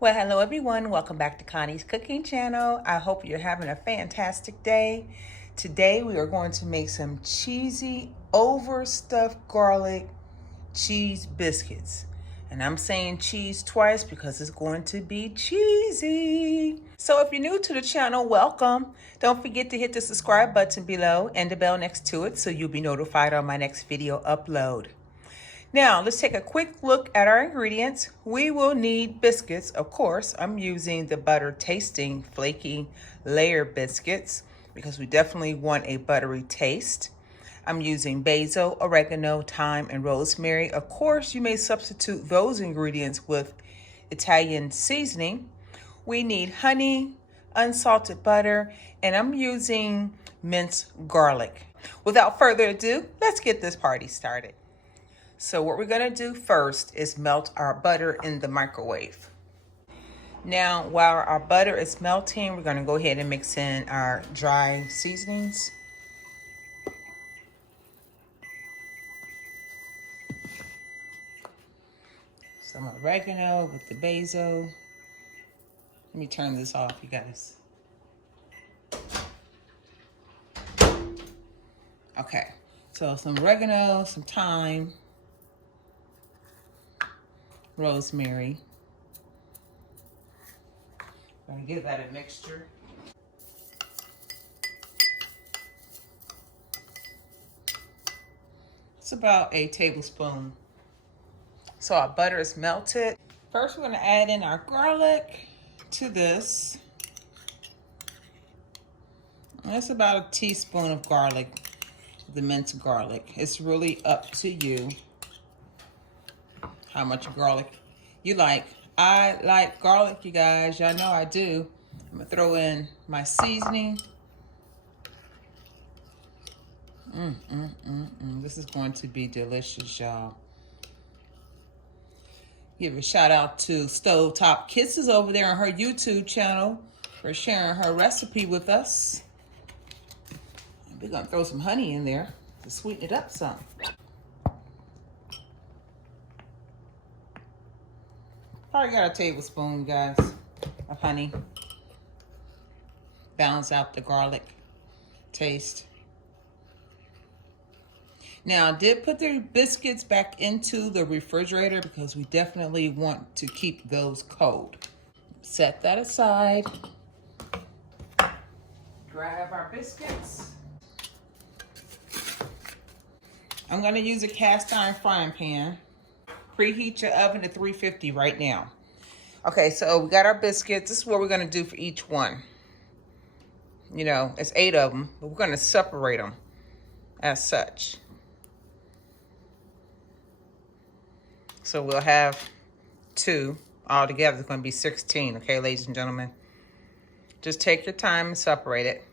Well, hello everyone. Welcome back to Connie's cooking channel. I hope you're having a fantastic day. Today we are going to make some cheesy overstuffed garlic cheese biscuits. And I'm saying cheese twice because it's going to be cheesy. So if you're new to the channel, welcome. Don't forget to hit the subscribe button below and the bell next to it so you'll be notified on my next video upload. Now, let's take a quick look at our ingredients. We will need biscuits, of course. I'm using the butter tasting flaky layer biscuits because we definitely want a buttery taste. I'm using basil, oregano, thyme, and rosemary. Of course, you may substitute those ingredients with Italian seasoning. We need honey, unsalted butter, and I'm using minced garlic. Without further ado, let's get this party started. So what we're gonna do first is melt our butter in the microwave. Now, while our butter is melting, we're gonna go ahead and mix in our dry seasonings. Some oregano with the basil. Let me turn this off, you guys. Okay, so some oregano, some thyme, rosemary. I'm gonna give that a mixture. It's about a tablespoon. So our butter is melted. First, we're gonna add in our garlic to this. That's about a teaspoon of garlic, the minced garlic. It's really up to you how much garlic you like. I like garlic, you guys. Y'all know I do. I'm gonna throw in my seasoning. This is going to be delicious, y'all. Give a shout out to Stovetop Kisses over there on her YouTube channel for sharing her recipe with us. We're gonna throw some honey in there to sweeten it up some. Probably got a tablespoon, guys, of honey. Balance out the garlic taste. Now, I did put the biscuits back into the refrigerator because we definitely want to keep those cold. Set that aside. Grab our biscuits. I'm gonna use a cast iron frying pan. Preheat your oven to 350 right now. Okay, so we got our biscuits. This is what we're gonna do for each one. You know, it's 8 of them, but we're gonna separate them as such. So we'll have 2 altogether. It's gonna be 16, okay, ladies and gentlemen? Just take your time and separate it.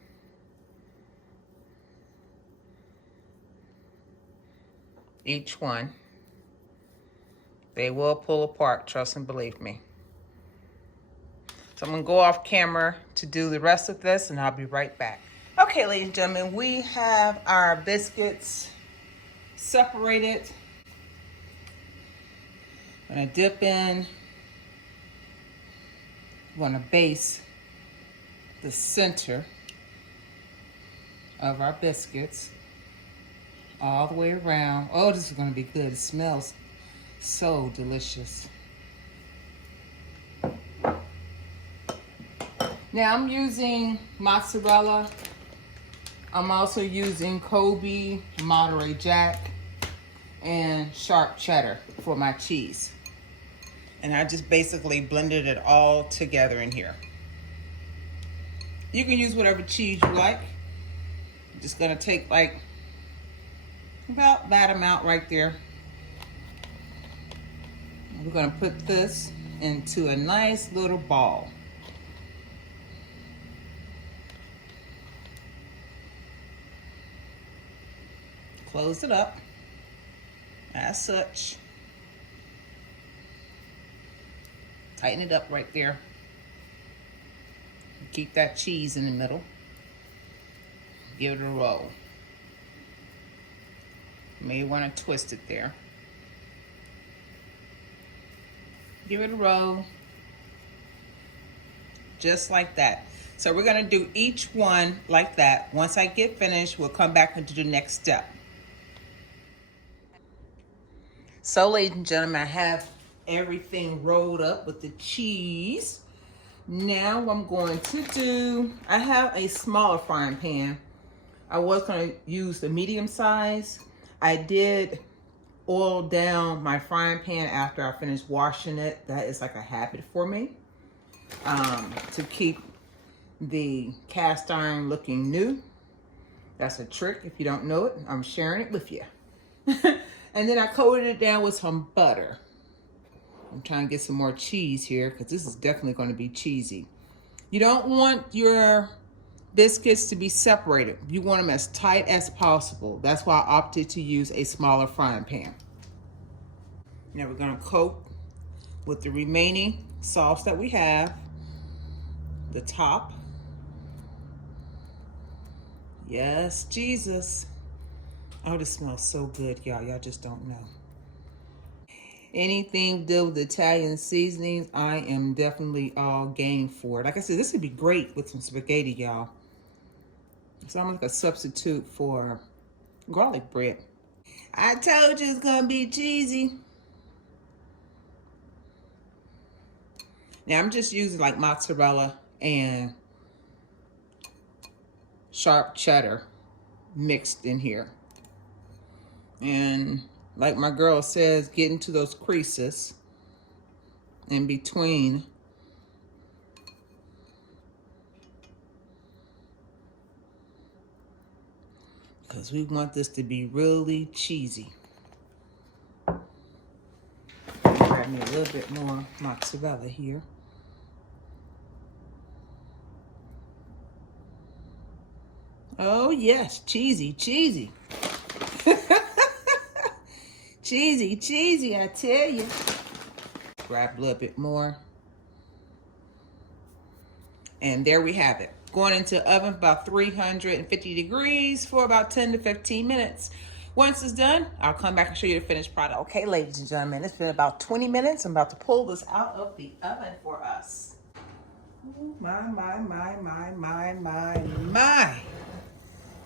Each one. They will pull apart, trust and believe me. So I'm gonna go off camera to do the rest of this and I'll be right back. Okay, ladies and gentlemen, we have our biscuits separated. I'm gonna dip in. I'm gonna base the center of our biscuits all the way around. Oh, this is gonna be good. It smells so delicious. Now I'm using mozzarella. I'm also using Kobe, Monterey Jack, and sharp cheddar for my cheese. And I just basically blended it all together in here. You can use whatever cheese you like. I'm just gonna take like about that amount right there. We're gonna put this into a nice little ball. Close it up as such. Tighten it up right there. Keep that cheese in the middle. Give it a roll. You may want to twist it there. Give it a roll. just like that. So we're gonna do each one like that. Once I get finished, we'll come back and do the next step. So ladies and gentlemen, I have everything rolled up with the cheese. Now I'm going to I have a smaller frying pan. I was gonna use the medium size. I did oil down my frying pan after I finished washing it. That is like a habit for me, to keep the cast iron looking new. That's a trick. If you don't know it, I'm sharing it with you. And then I coated it down with some butter. I'm trying to get some more cheese here because this is definitely going to be cheesy. You don't want your biscuits to be separated. You want them as tight as possible. That's why I opted to use a smaller frying pan. Now we're going to coat with the remaining sauce that we have, the top. Yes, Jesus. Oh, this smells so good, y'all. Y'all just don't know. Anything to do with Italian seasonings, I am definitely all game for it. Like I said, this would be great with some spaghetti, y'all. It's almost like a substitute for garlic bread. I told you it's gonna be cheesy. Now I'm just using like mozzarella and sharp cheddar mixed in here. And like my girl says, get into those creases in between. Because we want this to be really cheesy. Grab me a little bit more mozzarella here. Oh yes, cheesy, cheesy. Cheesy, cheesy, I tell you. Grab a little bit more. And there we have it. Going into the oven about 350 degrees for about 10 to 15 minutes. Once it's done, I'll come back and show you the finished product. Okay, ladies and gentlemen, it's been about 20 minutes. I'm about to pull this out of the oven for us. Ooh, my.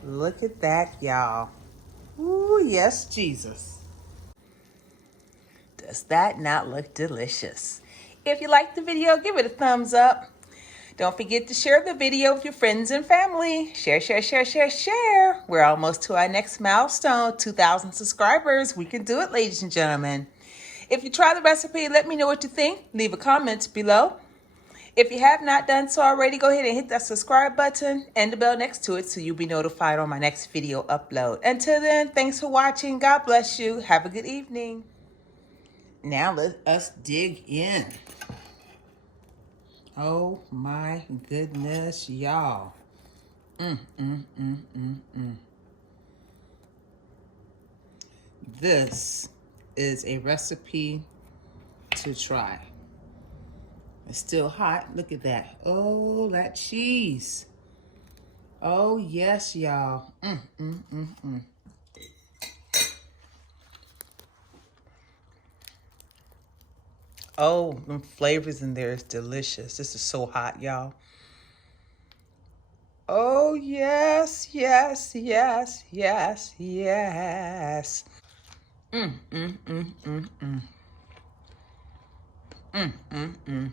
Look at that, y'all. Ooh, yes, Jesus. Does that not look delicious? If you liked the video, give it a thumbs up. Don't forget to share the video with your friends and family. Share, share, share, share, share. We're almost to our next milestone, 2,000 subscribers. We can do it, ladies and gentlemen. If you try the recipe, let me know what you think. Leave a comment below. If you have not done so already, go ahead and hit that subscribe button and the bell next to it so you'll be notified on my next video upload. Until then, thanks for watching. God bless you. Have a good evening. Now let us dig in. Oh my goodness, y'all. This is a recipe to try. It's still hot. Look at that. Oh, that cheese. Oh, yes, y'all. Oh, the flavors in there is delicious. This is so hot, y'all. Oh, yes, yes, yes, yes, yes. Mm, mm, mm, mm, mm. Mm, mm, mm.